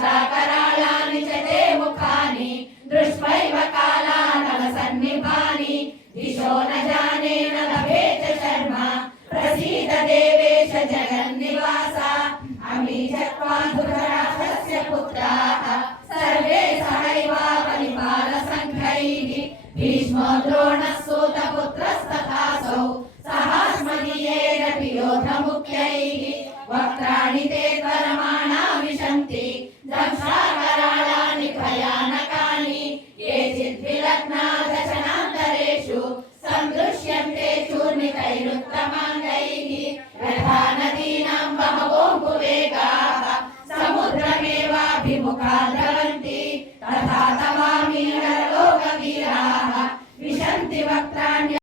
दंशाकराळानि च ते मुखानि दृष्ट्वैव कालानल सन्निभानि दिशो न जाने न लभे च शर्मा प्रसीद देवेश जगन्निवास अमी चत्वा धृतराष्ट्रस्य पुत्राः सर्वे सहैवावनिपालसङ्घैः भीष्मो द्रोणः सूतपुत्रस्तथासौ सहास्मदीयैरपि योधमुख्यैः वक्त्राणि ते त्वरमाणा विशन्ति दंशाकराळानि भयानकानि केचिद्विलग्ना दशनान्तरेषु सन्दृश्यन्ते चूर्णितैरुत्तमाङ्गैः यथा नदीनां बहवोऽम्बुवेगाः समुद्रमेवाभिमुखा